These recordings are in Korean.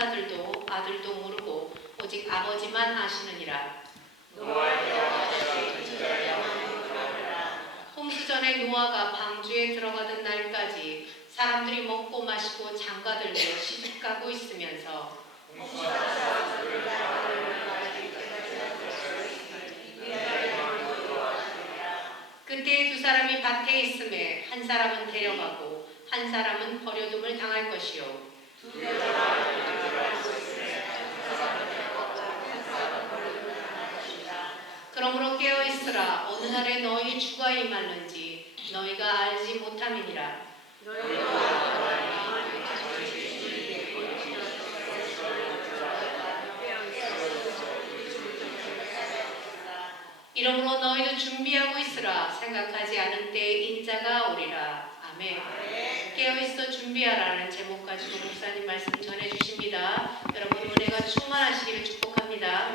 천사들도 아들도 모르고 오직 아버지만 아시느니라. 홍수전에 노아가 방주에 들어가던 날까지 사람들이 먹고 마시고 장가들고 시집가고 있으면서 그때 두 사람이 밭에 있음에 한 사람은 데려가고 한 사람은 버려둠을 당할 것이요 그러므로 깨어있으라. 어느 날에 너희 주가 임할는지 너희가 알지 못함이니라. 이러므로 너희도 준비하고 있으라. 생각하지 않은 때에 인자가 오리라. 아멘. 깨어있어 준비하라는 제목 가지고 목사님 말씀 전해주십니다. 여러분 은혜가 충만하시기를 축복합니다.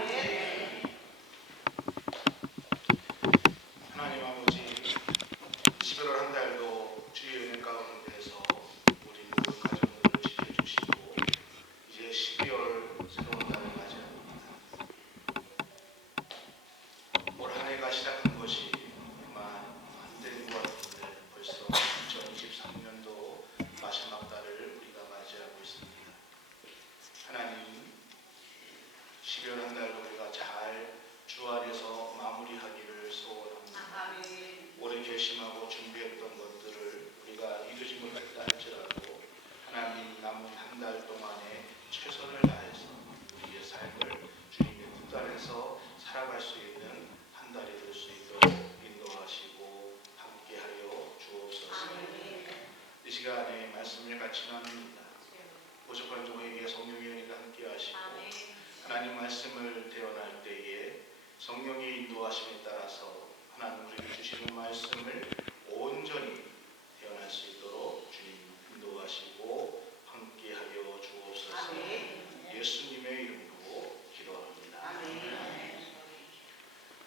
하나님 아버지, 11월 한 달도 주의 은혜 가운데서 우리 모든 가정들을 지켜주시고 이제 12월 새로운 달을 맞이합니다. 올 한 해가 시작한 것이 얼마 안 된 것 같은데 벌써 2023년도 마지막 달을 우리가 맞이하고 있습니다. 하나님, 12월 한 달도 우리가 잘 주 안에서 마무리하기를 소원합니다. 오래 결심하고 준비했던 것들을 우리가 이루지 못했다 할지라도 하나님 남은 한 달 동안에 최선을 다해서 우리의 삶을 주님의 뜻 안에서 살아갈 수 있는 한 달이 될 수 있도록 인도하시고 함께하여 주옵소서. 이 시간에 말씀을 같이 나눕니다. 부족한 종에게 성령의 은혜가 함께하시고 하나님 말씀을 대언할 때에 성령의 인도하심에 따라서 하나님 우리에게 주시는 말씀을 온전히 대언할 수 있도록 주님 인도하시고 함께하여 주옵소서. 예수님의 이름으로 기도합니다.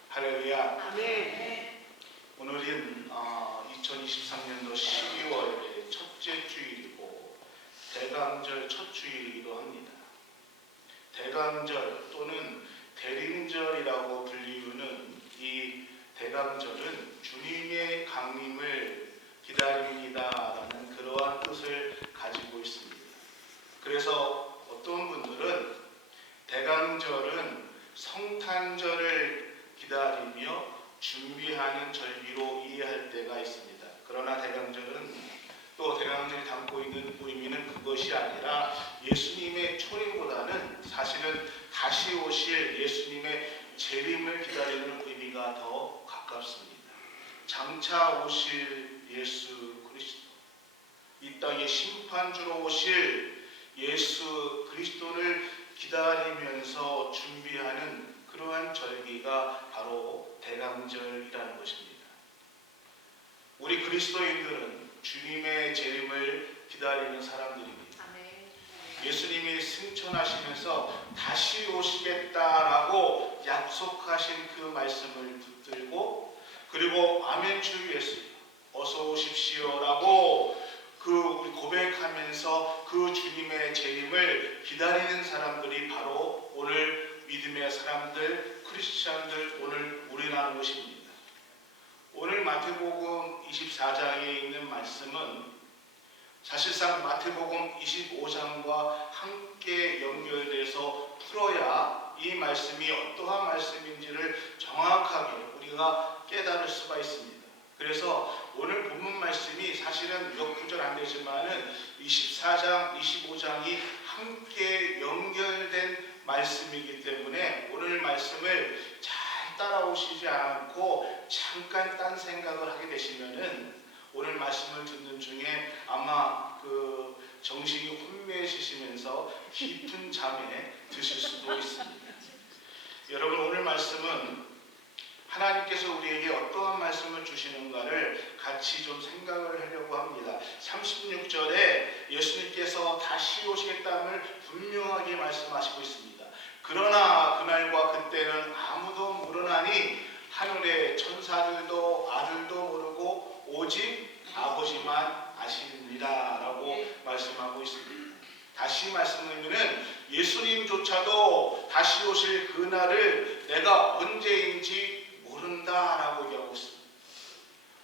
할렐루야. 오늘은 2023년도 12월의 첫째 주일이고 대강절 첫 주일이기도 합니다. 대강절 또는 대림절이라고 불리우는 이 대강절은 주님의 강림을 기다립니다라는 그러한 뜻을 가지고 있습니다. 그래서 어떤 분들은 대강절은 성탄절을 기다리며 준비하는 절기로 이해할 때가 있습니다. 그러나 대강절은 또 대강절이 담고 있는 의미는 그것이 아니라 예수님의 초림보다는 사실은 다시 오실 예수님의 재림을 기다리는 의미가 더 가깝습니다. 장차 오실 예수 그리스도, 이 땅에 심판주로 오실 예수 그리스도를 기다리면서 준비하는 그러한 절기가 바로 대강절이라는 것입니다. 우리 그리스도인들은 주님의 재림을 기다리는 사람들입니다. 예수님이 승천하시면서 다시 오시겠다라고 약속하신 그 말씀을 붙들고 그리고 아멘 주 예수 어서 오십시오라고 우리 고백하면서 그 주님의 재림을 기다리는 사람들이 바로 오늘 믿음의 사람들, 크리스찬들 오늘 우리라는 것입니다. 오늘 마태복음 24장에 있는 말씀은 사실상 마태복음 25장과 함께 연결돼서 풀어야 이 말씀이 어떠한 말씀인지를 정확하게 우리가 깨달을 수가 있습니다. 그래서 오늘 본문 말씀이 사실은 몇 구절 안 되지만은 24장, 25장이 함께 연결된 말씀이기 때문에 오늘 말씀을 잘 따라오시지 않고 잠깐 딴 생각을 하게 되시면은 오늘 말씀을 듣는 중에 아마 그 정신이 혼미해지시면서 깊은 잠에 드실 수도 있습니다. 여러분 오늘 말씀은 하나님께서 우리에게 어떠한 말씀을 주시는가를 같이 좀 생각을 하려고 합니다. 36절에 예수님께서 다시 오시겠다는 분명하게 말씀하시고 있습니다. 그러나 그날과 그때는 아무도 모르나니 하늘의 천사들도 아들도 모르고 오직 아버지만 아시느니라 라고 말씀하고 있습니다. 다시 말씀드리면 예수님조차도 다시 오실 그날을 내가 언제인지 모른다라고 얘기하고 있습니다.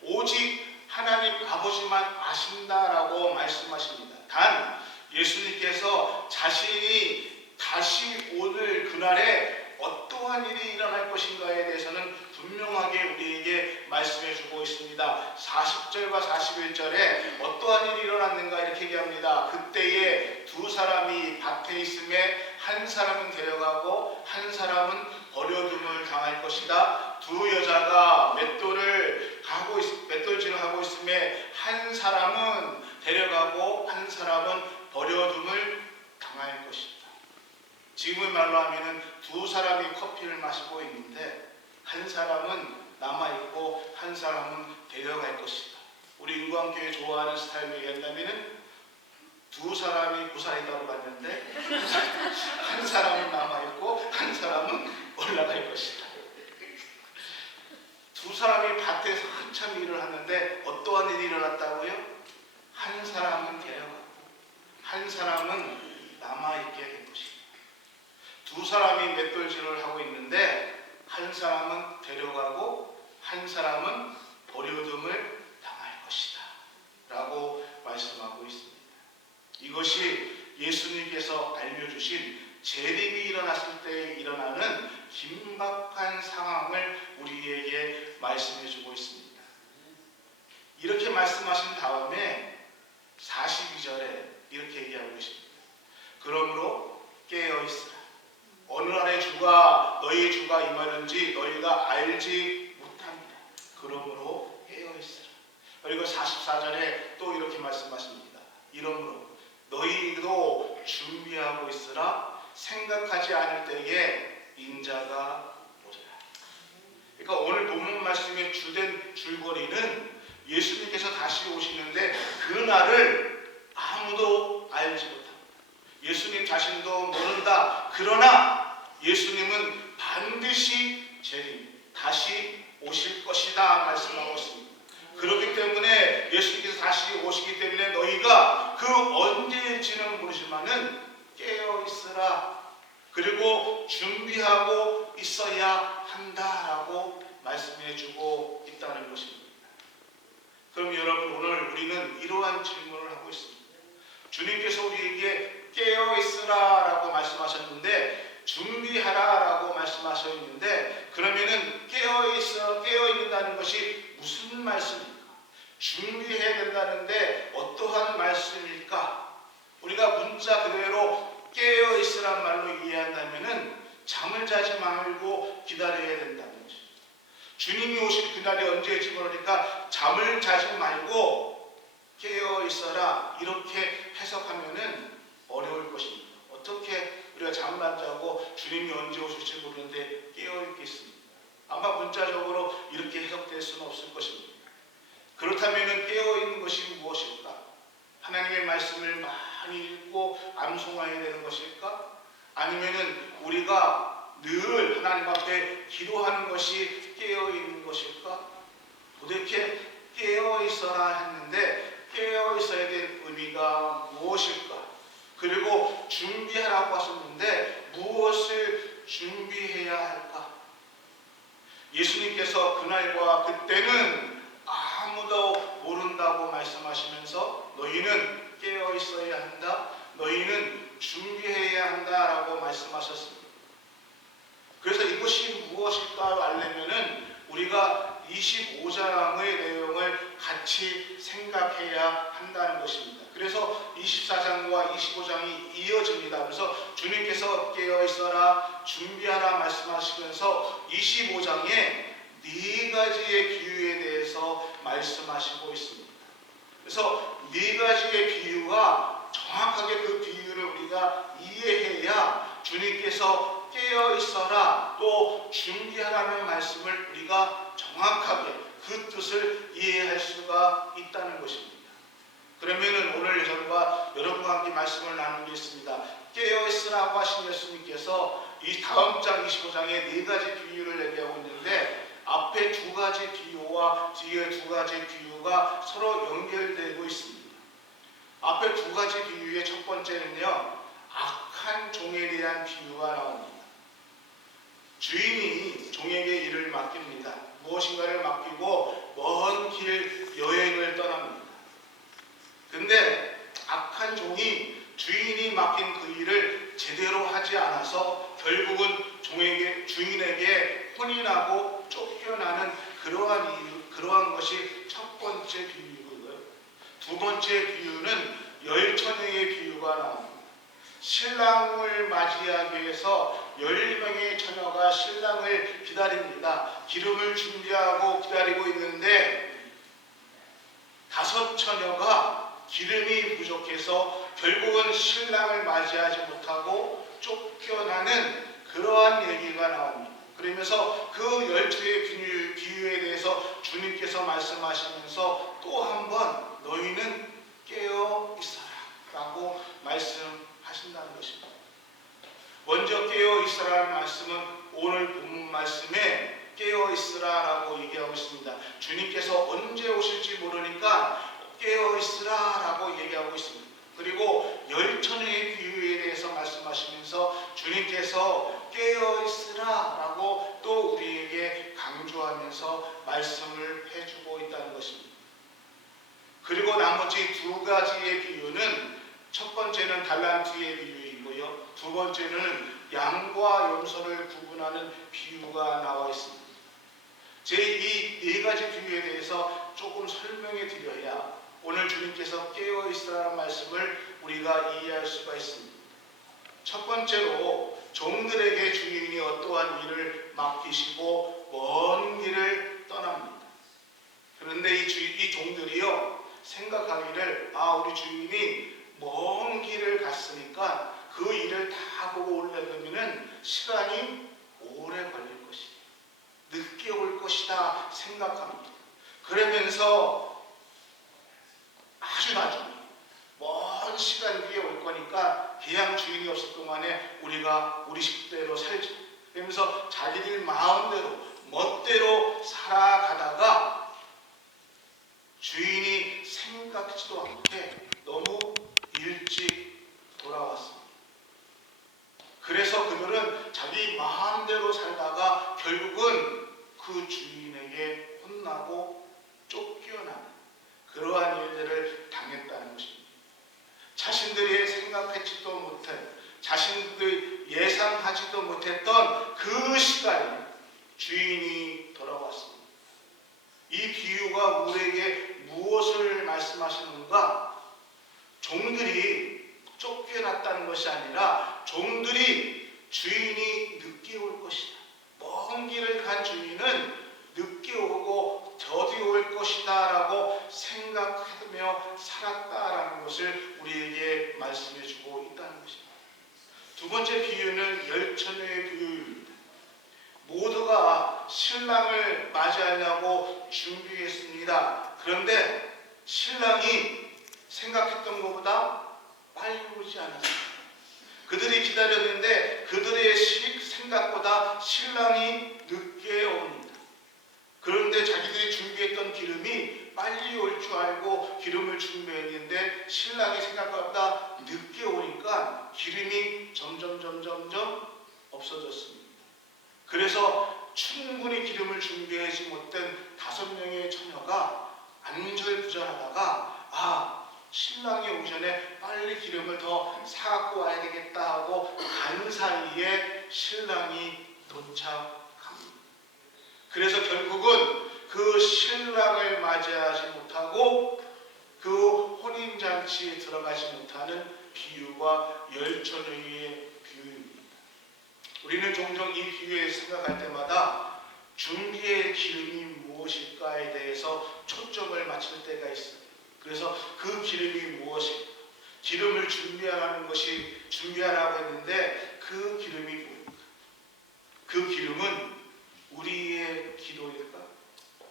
오직 하나님 아버지만 아신다라고 말씀하십니다. 단 예수님께서 자신이 다시 오늘 그날에 어떠한 일이 일어날 것인가에 대해서는 분명하게 우리에게 말씀해 주고 있습니다. 40절과 41절에 어떠한 일이 일어났는가 이렇게 얘기합니다. 그때에 두 사람이 밭에 있음에 한 사람은 데려가고 한 사람은 버려둠을 당할 것이다. 두 여자가 맷돌질을 하고 있음에 한 사람은 데려가고 한 사람은 버려둠을 당할 것이다. 지금의 말로 하면은 두 사람이 커피를 마시고 있는데 한 사람은 남아있고 한 사람은 데려갈 것이다. 우리 인광교회 좋아하는 스타일로 얘기한다면은 두 사람이 부산에 따로 갔는데 한 사람은 남아있고 한 사람은 올라갈 것이다. 두 사람이 밭에서 한참 일을 하는데 어떠한 일이 일어났다고요? 한 사람은 데려가고 한 사람은 남아있게 될 것이다. 두 사람이 맷돌질을 하고 있는데 한 사람은 데려가고 한 사람은 버려둠을 당할 것이다 라고 말씀하고 있습니다. 이것이 예수님께서 알려주신 재림이 일어났을 때 일어나는 긴박한 상황을 우리에게 말씀해 주고 있습니다. 이렇게 말씀하신 다음에 42절에 이렇게 얘기하고 계십니다. 그러므로 깨어있으라. 어느 날의 주가 너희 주가 임하는지 너희가 알지 못합니다. 그러므로 깨어있으라. 그리고 44절에 또 이렇게 말씀하십니다. 이러므로 너희도 준비하고 있으라. 생각하지 않을 때에 인자가 오리라. 그러니까 오늘 본문 말씀의 주된 줄거리는 예수님께서 다시 오시는데 그날을 아무도 알지 못합니다. 예수님 자신도 모른다. 그러나 예수님은 반드시 다시 오실 것이다 말씀하고 있습니다. 그렇기 때문에 예수님께서 다시 오시기 때문에 너희가 그 언제일지는 모르지만은 깨어 있으라. 그리고 준비하고 있어야 한다라고 말씀해 주고 있다는 것입니다. 그럼 여러분 오늘 우리는 이러한 질문을 하고 있습니다. 주님께서 우리에게 깨어 있으라라고 말씀하셨는데 준비하라라고 말씀하셨는데 그러면은 깨어 있는다는 것이 무슨 말씀입니까? 준비해야 된다는데 어떠한 말씀일까? 우리가 문자 그대로 깨어 있으란 말로 이해한다면은 잠을 자지 말고 기다려야 된다는 거죠. 주님이 오실 그날이 언제일지 모르니까 잠을 자지 말고 깨어 있어라 이렇게 해석하면은 어려울 것입니다. 어떻게 우리가 잠을 안 자고 주님이 언제 오실지 모르는데 깨어 있겠습니까? 아마 문자적으로 이렇게 해석될 수는 없을 것입니다. 그렇다면 깨어 있는 것이 무엇일까? 하나님의 말씀을 많이 읽고 암송해야 되는 것일까? 아니면은 우리가 늘 하나님 앞에 기도하는 것이 깨어 있는 것일까? 도대체 깨어 있어라 했는데 깨어 있어야 될 의미가 무엇일까? 그리고 준비하라고 하셨는데 무엇을 준비해야 할까? 예수님께서 그날과 그때는 아무도 모른다고 말씀하시면서 너희는 깨어 있어야 한다. 너희는 준비해야 한다라고 말씀하셨습니다. 그래서 이것이 무엇일까 알려면은 우리가 25장의 내용을 같이 생각해야 한다는 것입니다. 그래서 24장과 25장이 이어집니다. 그래서 주님께서 깨어 있어라, 준비하라 말씀하시면서 25장에 네 가지의 비유에 대해서 말씀하시고 있습니다. 그래서 네 가지의 비유가 정확하게 그 비유를 우리가 이해해야 주님께서 깨어 있어라 또 준비하라는 말씀을 우리가 정확하게 그 뜻을 이해할 수가 있다는 것입니다. 그러면은 오늘 저와 여러분과 함께 말씀을 나누겠습니다. 깨어 있으라고 하신 예수님께서 이 다음 장 25장에 네 가지 비유를 얘기하고 있는데 앞에 두 가지 비유와 뒤에 두 가지 비유가 서로 연결되고 있습니다. 앞에 두 가지 비유의 첫 번째는요, 악한 종의 대한 비유가 나옵니다. 주인이 종에게 일을 맡깁니다. 무엇인가를 맡기고 먼 길 여행을 떠납니다. 근데 악한 종이 주인이 맡긴 그 일을 제대로 하지 않아서 결국은 주인에게 혼인하고 쫓겨나는 그러한 것이 첫 번째 비유이고요. 두 번째 비유는 열처녀의 비유가 나옵니다. 신랑을 맞이하기 위해서 10명의 처녀가 신랑을 기다립니다. 기름을 준비하고 기다리고 있는데 5 처녀가 기름이 부족해서 결국은 신랑을 맞이하지 못하고 쫓겨나는 그러한 얘기가 나옵니다. 그러면서 그 10처의 비유에 대해서 주님께서 말씀하시면서 또 한 번 너희는 깨어 있어라 라고 말씀하신다는 것입니다. 먼저 깨어 있으라는 말씀은 오늘 본문 말씀에 깨어 있으라 라고 얘기하고 있습니다. 주님께서 언제 오실지 모르니까 깨어 있으라 라고 얘기하고 있습니다. 그리고 열처녀의 비유에 대해서 말씀하시면서 주님께서 깨어 있으라 라고 또 우리에게 강조하면서 말씀을 해주고 있다는 것입니다. 그리고 나머지 2가지의 비유는 첫 번째는 달란트의 비유이고요. 두 번째는 양과 염소를 구분하는 비유가 나와 있습니다. 제 이 4가지 비유에 대해서 조금 설명해 드려야 오늘 주님께서 깨어 있으라는 말씀을 우리가 이해할 수가 있습니다. 첫 번째로 종들에게 주인이 어떠한 일을 맡기시고 먼 길을 떠납니다. 그런데 이 종들이요 생각하기를 우리 주인이 먼 길을 갔으니까 그 일을 다 보고 오려면 시간이 오래 걸릴 것이다. 늦게 올 것이다 생각합니다. 그러면서 아주 나중에 먼 시간 뒤에 올 거니까 그냥 주인이 없을 동안에 우리가 우리 식대로 살자. 그러면서 자기들 마음대로 멋대로 살아가다가 주인이 생각지도 않게 너무 일찍 돌아왔습니다. 그래서 그들은 자기 마음대로 살다가 결국은 그 주인에게 혼나고 쫓겨나는 그러한 일들을 당했다는 것입니다. 자신들이 생각하지도 못한, 자신들이 예상하지도 못했던 그 시간에 주인이 돌아왔습니다. 이 비유가 우리에게 무엇을 말씀하시는가? 종들이 쫓겨났다는 것이 아니라 종들이 주인이 늦게 올 것이다. 먼 길을 간 주인은 늦게 오고 더디 올 것이다 라고 생각하며 살았다라는 것을 우리에게 말씀해 주고 있다는 것입니다. 두 번째 비유는 열처녀의 비유입니다. 모두가 신랑을 맞이하려고 준비했습니다. 그런데 신랑이 생각했던 것보다 빨리 오지 않았습니다. 그들이 기다렸는데 그들의 생각보다 신랑이 늦게 옵니다. 그런데 자기들이 준비했던 기름이 빨리 올 줄 알고 기름을 준비했는데 신랑이 생각보다 늦게 오니까 기름이 점점 없어졌습니다. 그래서 충분히 기름을 준비하지 못한 5명의 처녀가 안절부절하다가 신랑이 오기 전에 빨리 기름을 더 사갖고 와야 되겠다 하고 간 사이에 신랑이 도착합니다. 그래서 결국은 그 신랑을 맞이하지 못하고 그 혼인잔치에 들어가지 못하는 비유가 열처녀의 비유입니다. 우리는 종종 이 비유에 생각할 때마다 준비의 기름이 무엇일까에 대해서 초점을 맞출 때가 있습니다. 그래서 그 기름이 무엇일까? 기름을 준비하라고 했는데 그 기름이 뭡니까? 그 기름은 우리의 기도일까?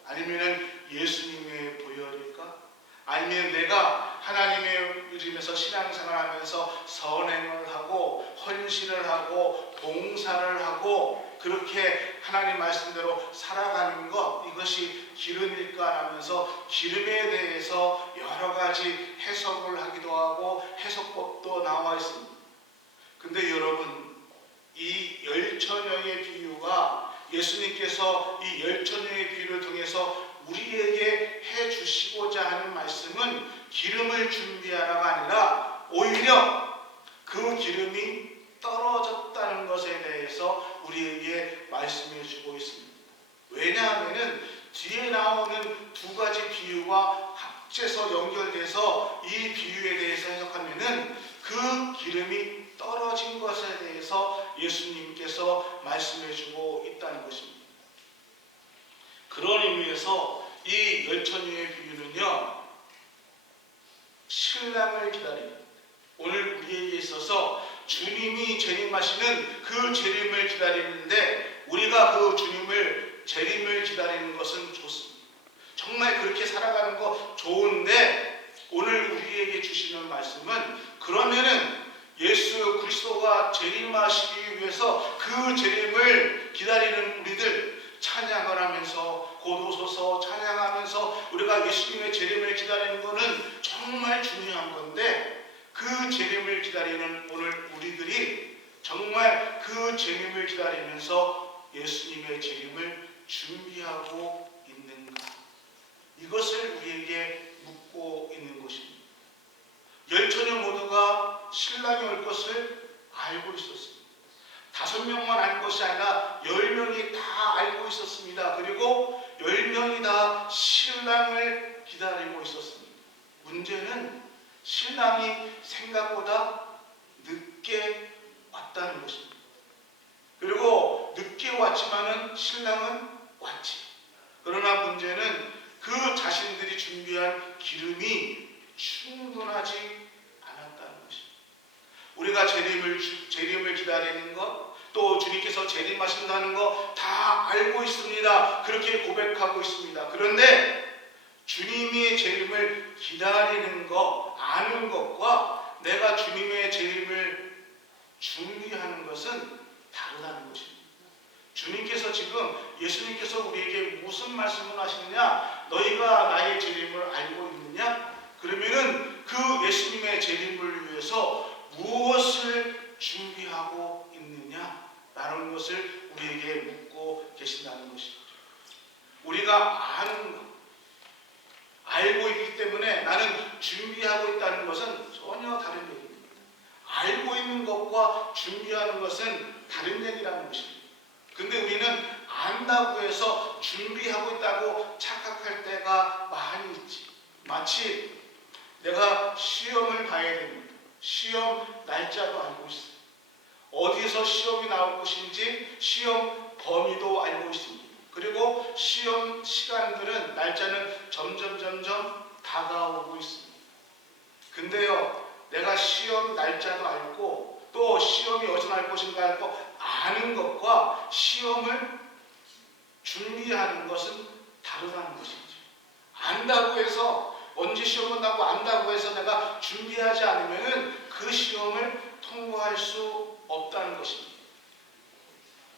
아니면 예수님의 보혈일까? 아니면 내가 하나님의 이름에서 신앙생활하면서 선행을 하고 헌신을 하고 봉사를 하고 그렇게 하나님 말씀대로 살아가는 것, 이것이 기름일까 하면서 기름에 대해서 여러 가지 해석을 하기도 하고 해석법도 나와 있습니다. 근데 여러분, 열처녀의 비유가 예수님께서 이 열처녀의 비유를 통해서 우리에게 해주시고자 하는 말씀은 기름을 준비하라가 아니라 오히려 그 기름이 떨어졌다는 것에 대해서 우리에게 말씀해 주고 있습니다. 왜냐하면 뒤에 나오는 두 가지 비유와 합쳐서 연결돼서 이 비유에 대해서 해석하면은 그 기름이 떨어진 것에 대해서 예수님께서 말씀해 주고 있다는 것입니다. 그런 의미에서 이 열처녀의 비유는요, 신랑을 기다리는, 오늘 우리에게 있어서 주님이 재림하시는 그 재림을 기다리는데 우리가 그 주님을 재림을 기다리는 것은 좋습니다. 정말 그렇게 살아가는 거 좋은데 오늘 우리에게 주시는 말씀은 그러면은 예수 그리스도가 재림하시기 위해서 그 재림을 기다리는 우리들 찬양을 하면서 고도소서 찬양하면서 우리가 예수님의 재림을 기다리는 것은 정말 중요한 건데 그 재림을 기다리는 오늘 우리들이 정말 그 재림을 기다리면서 예수님의 재림을 준비하고 있는가? 이것을 우리에게 묻고 있는 것입니다. 열처녀 모두가 신랑이 올 것을 알고 있었습니다. 5명만 알 것이 아니라 10명이 다 알고 있었습니다. 그리고 10명이 다 신랑을 기다리고 있었습니다. 문제는 신랑이 생각보다 늦게 왔다는 것입니다. 그리고 늦게 왔지만은 신랑은 왔지. 그러나 문제는 그 자신들이 준비한 기름이 충분하지 않았다는 것입니다. 우리가 재림을 기다리는 것, 또 주님께서 재림하신다는 거 다 알고 있습니다. 그렇게 고백하고 있습니다. 그런데 주님의 재림을 기다리는 것, 아는 것과 내가 주님의 재림을 준비하는 것은 다르다는 것입니다. 주님께서 지금 예수님께서 우리에게 무슨 말씀을 하시느냐? 너희가 나의 재림을 알고 있느냐? 그러면은 그 예수님의 재림을 위해서 무엇을 준비하고 있느냐? 라는 것을 우리에게 묻고 계신다는 것이죠. 우리가 아는 것, 알고 있기 때문에 나는 준비하고 있다는 것은 전혀 다른 얘기입니다. 알고 있는 것과 준비하는 것은 다른 얘기라는 것입니다. 근데 우리는 안다고 해서 준비하고 있다고 착각할 때가 많이 있지. 마치 내가 시험을 봐야 됩니다. 시험 날짜도 알고 있어요. 어디서 시험이 나올 것인지 시험 범위도 알고 있습니다. 그리고 시험 시간들은 날짜는 점점 다가오고 있습니다. 근데요, 내가 시험 날짜도 알고 또 시험이 어디서 날 것인가 알고 아는 것과 시험을 준비하는 것은 다르다는 것이죠. 안다고 해서 언제 시험 온다고 안다고 해서 내가 준비하지 않으면 그 시험을 통과할 수 없다는 것입니다.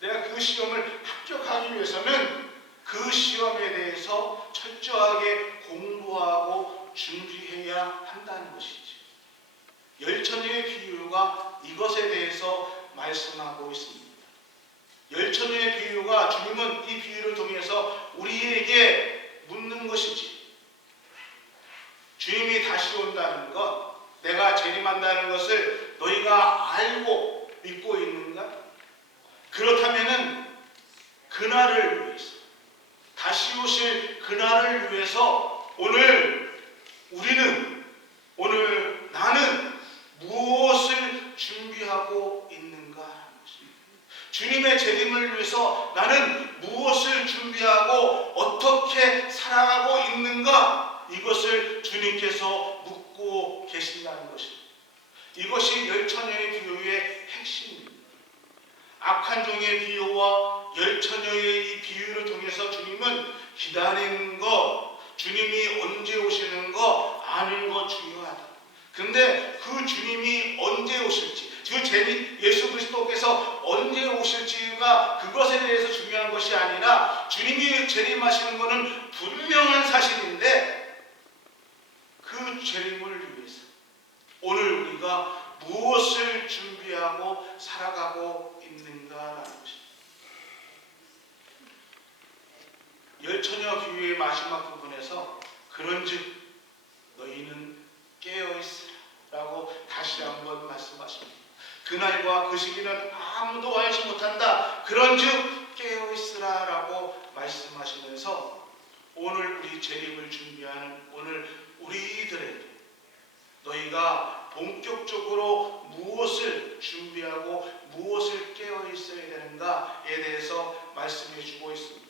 내가 그 시험을 합격하기 위해서는 그 시험에 대해서 철저하게 공부하고 준비해야 한다는 것이죠. 열처녀의 비유가 이것에 대해서 말씀하고 있습니다. 열처녀의 비유가 주님은 이 비유를 통해서 우리에게 묻는 것이지. 주님이 다시 온다는 것, 내가 재림한다는 것을 너희가 알고 믿고 있는가? 그렇다면은 그날을 위해서, 다시 오실 그날을 위해서 오늘 나는 무엇을 준비하고 있는가 하는 것입니다. 주님의 재림을 위해서 나는 무엇을 준비하고 어떻게 살아가고 있는가? 이것을 주님께서 묻고 계신다는 것입니다. 이것이 열처녀의 비유의 핵심입니다. 악한 종의 비유와 열처녀의 이 비유를 통해서 주님은 기다리는 것, 주님이 언제 오시는 것 아는 것 중요하다. 근데 그 주님이 언제 오실지, 예수 그리스도께서 언제 오실지가 그것에 대해서 중요한 것이 아니라 주님이 재림하시는 것은 분명한 사실인데 그 재림을 위해서 오늘 우리가 무엇을 준비하고 살아가고 있는가라는 것입니다. 열처녀 비유의 마지막 부분에서 그런즉 너희는 깨어있으라 라고 다시 한번 말씀하십니다. 그날과 그 시기는 아무도 알지 못한다. 그런즉 깨어있으라 라고 말씀하시면서 오늘 우리 재림을 준비하는 오늘 우리들에게 너희가 본격적으로 무엇을 준비하고 무엇을 깨어있어야 되는가에 대해서 말씀해 주고 있습니다.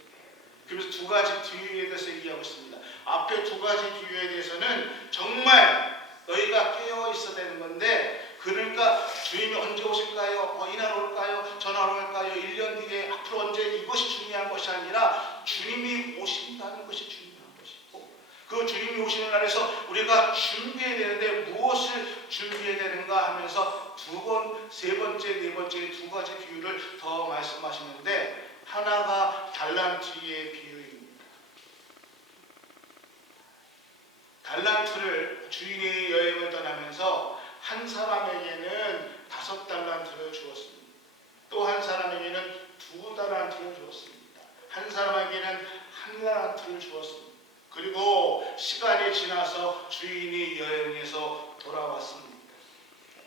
그래서 두 가지 비유에 대해서 얘기하고 있습니다. 앞에 두 가지 비유에 대해서는 정말 너희가 깨어있어야 되는 건데, 그러니까 주님이 언제 오실까요? 이날 올까요? 전날 올까요? 1년 뒤에 앞으로 언제, 이것이 중요한 것이 아니라 주님이 오신다는 것이 중요한 것이고, 그 주님이 오시는 날에서 우리가 준비해야 되는데 무엇을 준비해야 되는가 하면서 세 번째, 네 번째 두 가지 비유를 더 말씀하시는데, 하나가 달란트의 비유입니다. 달란트를 주인이 여행을 떠나면서 한 사람에게는 5달란트를 주었습니다. 또 한 사람에게는 2달란트를 주었습니다. 한 사람에게는 1달란트를 주었습니다. 그리고 시간이 지나서 주인이 여행해서 돌아왔습니다.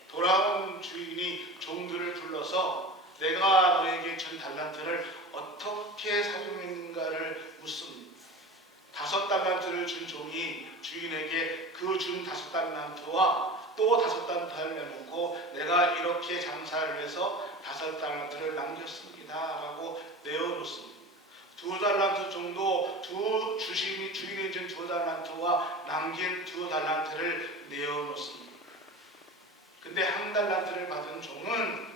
돌아온 주인이 종들을 불러서 내가 너에게 준 달란트를 어떻게 사용했는가를 묻습니다. 5달란트를 준 종이 주인에게 그 준 5달란트와 또 5달란트를 내놓고 내가 이렇게 장사를 해서 5달란트를 남겼습니다 라고 내어놓습니다. 2달란트 정도 주인이 준 2달란트와 남긴 2달란트를 내어놓습니다. 근데 1달란트를 받은 종은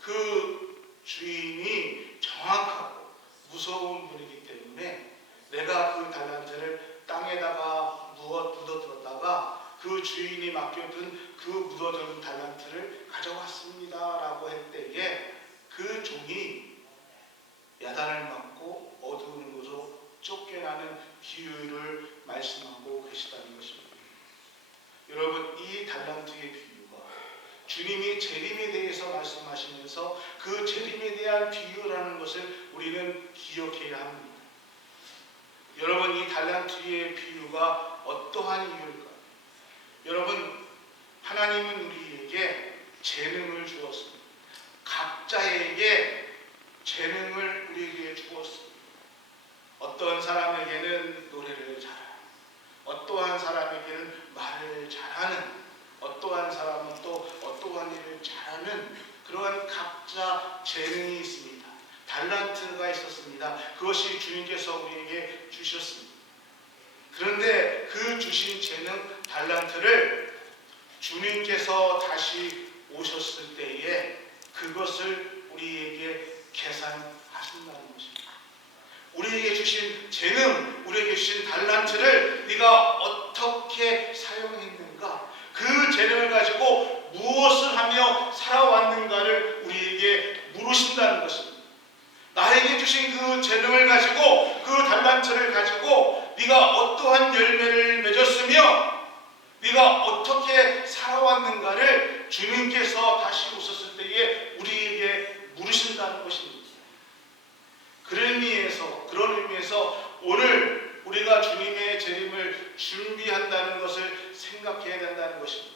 그 주인이 정확하고 무서운 분이기 때문에 내가 그 달란트를 땅에다가 묻어두었다가 그 주인이 맡겨둔 그 묻어둔 달란트를 가져왔습니다 라고 할 때에 그 종이 야단을 맞고 어두운 곳으로 쫓겨나는 비유를 말씀하고 계시다는 것입니다. 여러분, 이 달란트의 비유가 주님이 재림에 대해서 말씀하시면서 그 재림에 대한 비유라는 것을 우리는 기억해야 합니다. 여러분, 이 달란트의 비유가 어떠한 이유일까요? 여러분, 하나님은 우리에게 재능을 주었습니다. 각자에게 재능을 우리에게 주었습니다. 어떤 사람에게는 노래를 잘하는, 어떠한 사람에게는 말을 잘하는, 어떠한 사람은 또 어떠한 일을 잘하는 그러한 각자 재능이 있습니다. 달란트가 있었습니다. 그것이 주님께서 우리에게 주셨습니다. 그런데 그 주신 재능, 달란트를 주님께서 다시 오셨을 때에 그것을 우리에게 계산하신다는 것입니다. 우리에게 주신 재능, 우리에게 주신 달란트를 네가 어떻게 사용했는가, 그 재능을 가지고 무엇을 하며 살아왔는가를 우리에게 물으신다는 것입니다. 나에게 주신 그 재능을 가지고, 그 달란트를 가지고 네가 어떠한 열매를 맺었으며 네가 어떻게 살아왔는가를 주님께서 다시 오셨을 때에 우리에게 물으신다는 것입니다. 그런 의미에서 오늘 우리가 주님의 재림을 준비한다는 것을 생각해야 된다는 것입니다.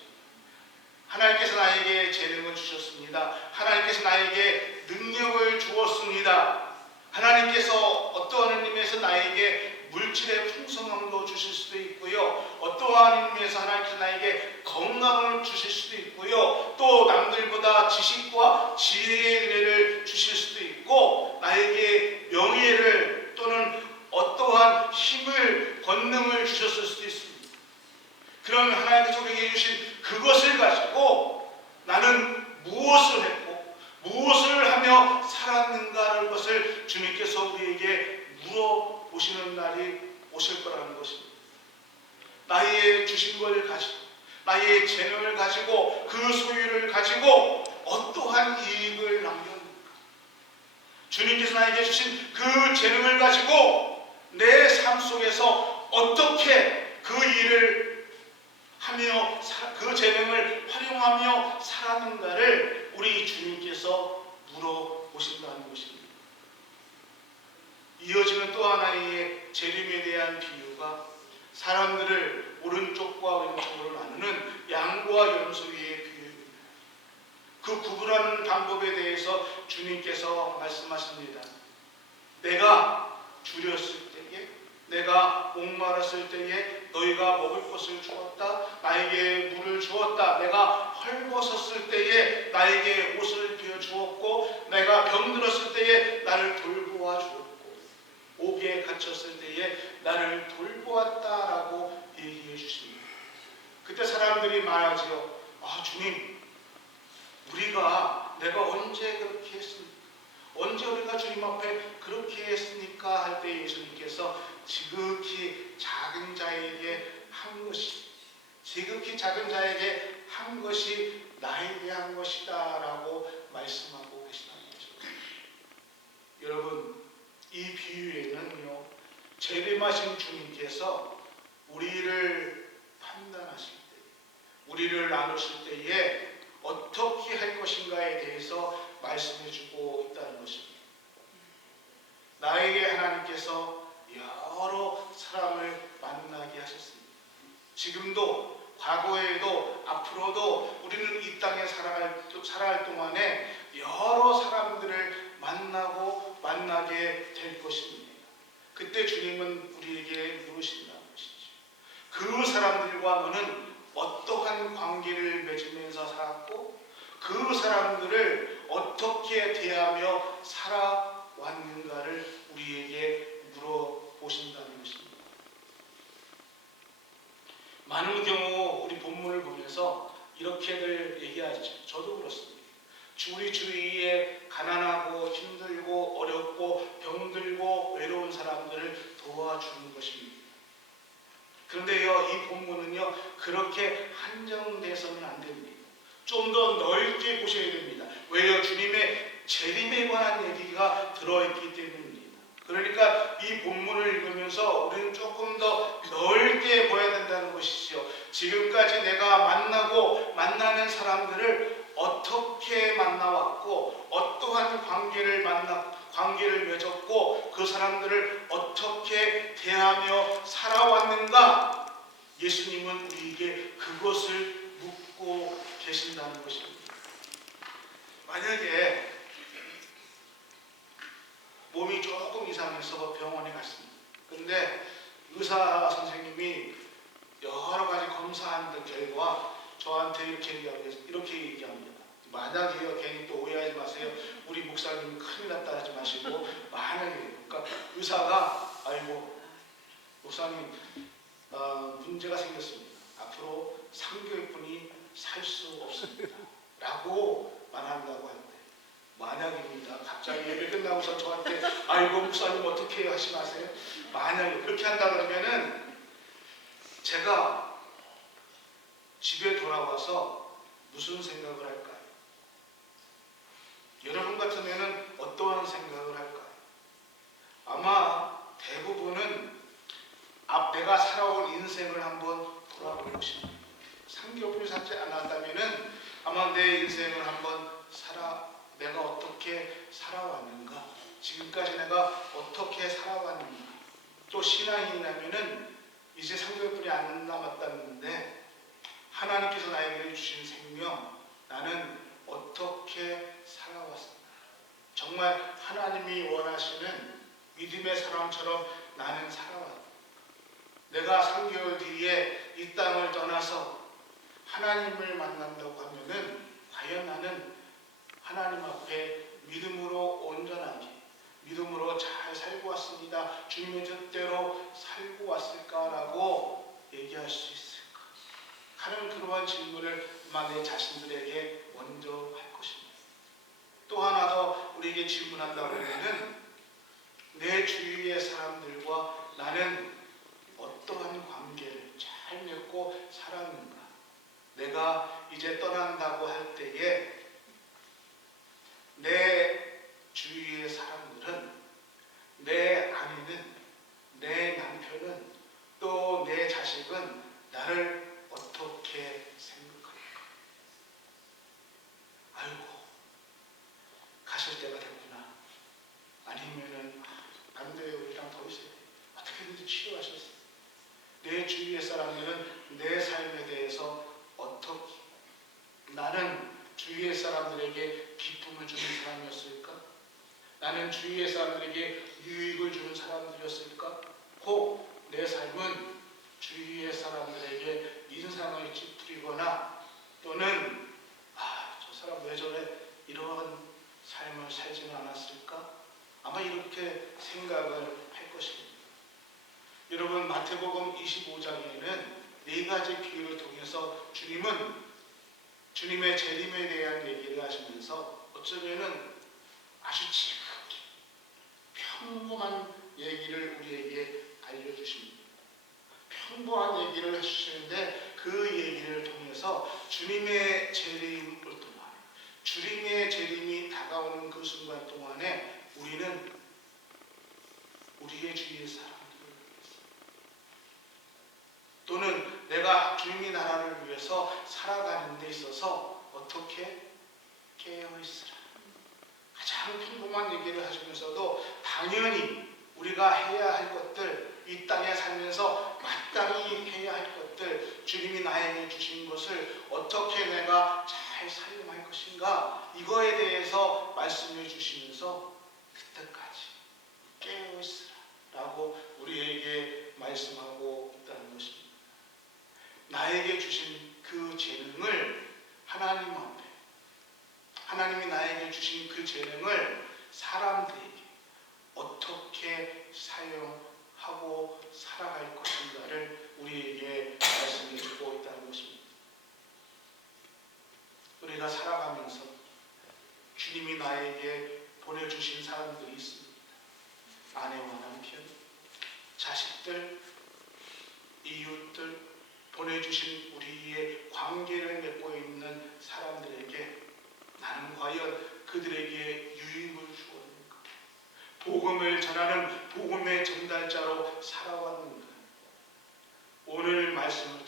하나님께서 나에게 재능을 주셨습니다. 하나님께서 나에게 능력을 주었습니다. 하나님께서 어떠한 의미에서 나에게 물질의 풍성함도 주실 수도 있고요, 어떠한 의미에서 하나님께서 나에게 건강을 주실 수도 있고요, 또 남들보다 지식과 지혜의 은혜를 주실 수도 있고, 나에게 명예를 또는 어떠한 힘을, 권능을 주셨을 수도 있습니다. 그러면 하나님께서 우리에게 주신 그것을 가지고 나는 무엇을 했고 무엇을 하며 살았는가라는 것을 주님께서 우리에게 물어보시는 날이 오실 거라는 것입니다. 나의 주신 걸 가지고, 나의 재능을 가지고, 그 소유를 가지고 어떠한 이익을 남겼는가, 주님께서 나에게 주신 그 재능을 가지고 내 삶 속에서 어떻게 그 일을 하며 그 재능을 활용하며 살았는가를 우리 주님께서 물어보신다는 것입니다. 이어지는 또 하나의 재림에 대한 비유가 사람들을 오른쪽과 왼쪽으로 나누는 양과 염소의 비유입니다. 그 구분하는 방법에 대해서 주님께서 말씀하십니다. 내가 줄였을 때에, 내가 목마랐을 때에 너희가 먹을 것을 주었다. 나에게 물을 주었다. 내가 헐벗었을 때에 나에게 옷을 비워 주었고, 내가 병들었을 때에 나를 돌보아 주었고, 옥에 갇혔을 때에 나를 돌보았다라고 얘기해 주십니다. 그때 사람들이 말하지요. 아, 주님, 내가 언제 그렇게 했습니까? 언제 우리가 주님 앞에 그렇게 했습니까? 할 때 예수님께서 지극히 작은 자에게 한 것이, 지극히 작은 자에게 한 것이 나에게 한 것이다 라고 말씀하고 계시다는 거죠. 여러분, 이 비유에는요, 재림하신 주님께서 우리를 판단하실 때, 우리를 나누실 때에 어떻게 할 것인가에 대해서 말씀해주고 있다는 것입니다. 나에게 하나님께서 여러 사람을 만나게 하셨습니다. 지금도, 과거에도, 앞으로도 우리는 이 땅에 살아갈 동안에 여러 사람들을 만나게 될 것입니다. 그때 주님은 우리에게 물으신다는 것이죠. 그 사람들과 너는 어떠한 관계를 맺으면서 살았고, 그 사람들을 어떻게 대하며 살아왔는가를 우리에게 물어보신다는 것입니다. 많은 경우 우리 본문을 보면서 이렇게들 얘기하죠. 저도 그렇습니다. 우리 주위에 가난하고 힘들고 어렵고 병들고 외로운 사람들을 도와주는 것입니다. 그런데요, 이 본문은요, 그렇게 한정돼서는 안 됩니다. 좀 더 넓게 보셔야 됩니다. 왜요? 주님의 재림에 관한 얘기가 들어있기 때문입니다. 그러니까 이 본문을 읽으면서 우리는 조금 더 넓게 보아야 된다는 것이죠. 지금까지 내가 만나는 사람들을 어떻게 만나왔고, 어떠한 관계를 맺었고, 그 사람들을 어떻게 대하며 살아왔는가? 예수님은 우리에게 그것을 묻고 계신다는 것입니다. 만약에 몸이 조금 이상해서 병원에 갔습니다. 그런데 의사 선생님이 여러 가지 검사한 결과 저한테 이렇게 얘기합니다. 만약에요, 괜히 또 오해하지 마세요. 우리 목사님 큰일 났다 하지 마시고, 만약에, 그러니까 의사가, 아이고, 목사님, 문제가 생겼습니다. 앞으로 3개월뿐이 살 수 없습니다. 라고 말한다고 할 때, 만약입니다. 갑자기 예배 끝나고서 저한테, 아이고, 목사님 어떻게 하시 마세요? 만약에 그렇게 한다 그러면은, 제가 집에 돌아와서 무슨 생각을 할까요? 여러분 같으면은 어떠한 생각을 할까요? 아마 대부분은 내가 살아온 인생을 한번 돌아보고 싶습니다. 3개월을 살지 않았다면은 아마 내 인생을 한번 내가 어떻게 살아왔는가? 지금까지 내가 어떻게 살아왔는가? 또 신앙인이라면은 이제 3개월뿐이 안 남았다는데 하나님께서 나에게 주신 생명, 나는 어떻게 살아왔습니다. 정말 하나님이 원하시는 믿음의 사람처럼 나는 살아왔다. 내가 3개월 뒤에 이 땅을 떠나서 하나님을 만난다고 하면은 과연 나는 하나님 앞에 믿음으로 온전하게, 믿음으로 잘 살고 왔습니다. 주님의 뜻대로 살고 왔을까라고 얘기할 수 있을까 하는 그러한 질문을 아마 내 자신들에게 먼저 할 것입니다. 또 하나 더 우리에게 질문한다고 하면은 내 주위의 사람들과 나는 어떠한 관계를 잘 맺고 살았는가? 내가 이제 떠난다고 할 때에 내 주위의 사람들은, 내 아내는, 내 남편은, 또 내 자식은 나를 어떻게 생각할까? 아이고, 가실 때가 됐구나. 아니면은 안 돼요, 우리랑 더 그리스도 치유하셨어요. 내 주위의 사람들은 내 삶에 대해서 어떻게, 나는 주위의 사람들에게 기쁨을 주는 사람이었을까? 나는 주위의 사람들에게 유익을 주는 사람들이었을까? 혹 내 삶은 주위의 사람들에게 인상을 찌푸리거나 또는 저 사람 왜 저래 이러한 삶을 살지는 않았을까? 아마 이렇게 생각을 할 것입니다. 여러분, 마태복음 25장에는 네 가지 비유를 통해서 주님은 주님의 재림에 대한 얘기를 하시면서 어쩌면은 아주 지극히 평범한 얘기를 우리에게 알려주십니다. 평범한 얘기를 해주시는데 그 얘기를 통해서 주님의 재림을 동안, 주님의 재림이 다가오는 그 순간 동안에 우리는 우리의 주위의 사람들을 위해서 또는 내가 주님의 나라를 위해서 살아가는 데 있어서 어떻게 깨어있으라. 가장 평범한 얘기를 하시면서도 당연히 우리가 해야 할 것들, 이 땅에 살면서 마땅히 해야 할 것들, 주님이 나에게 주신 것을 어떻게 내가 잘 사용할 것인가, 이거에 대해서 말씀해 주시면서 그때까지 깨어있으라 라고 우리에게 말씀하고 있다는 것입니다. 나에게 주신 그 재능을 하나님 앞에, 하나님이 나에게 주신 그 재능을 사람들에게 어떻게 사용하고 살아갈 것인가를 우리에게 말씀해 주고 있다는 것입니다. 우리가 살아가면서 주님이 나에게 보내주신 사람들이 있습니다. 아내와 남편, 자식들, 이웃들, 보내주신 우리의 관계를 맺고 있는 사람들에게 나는 과연 그들에게 유익을 주었는가? 복음을 전하는 복음의 전달자로 살아왔는가? 오늘 말씀을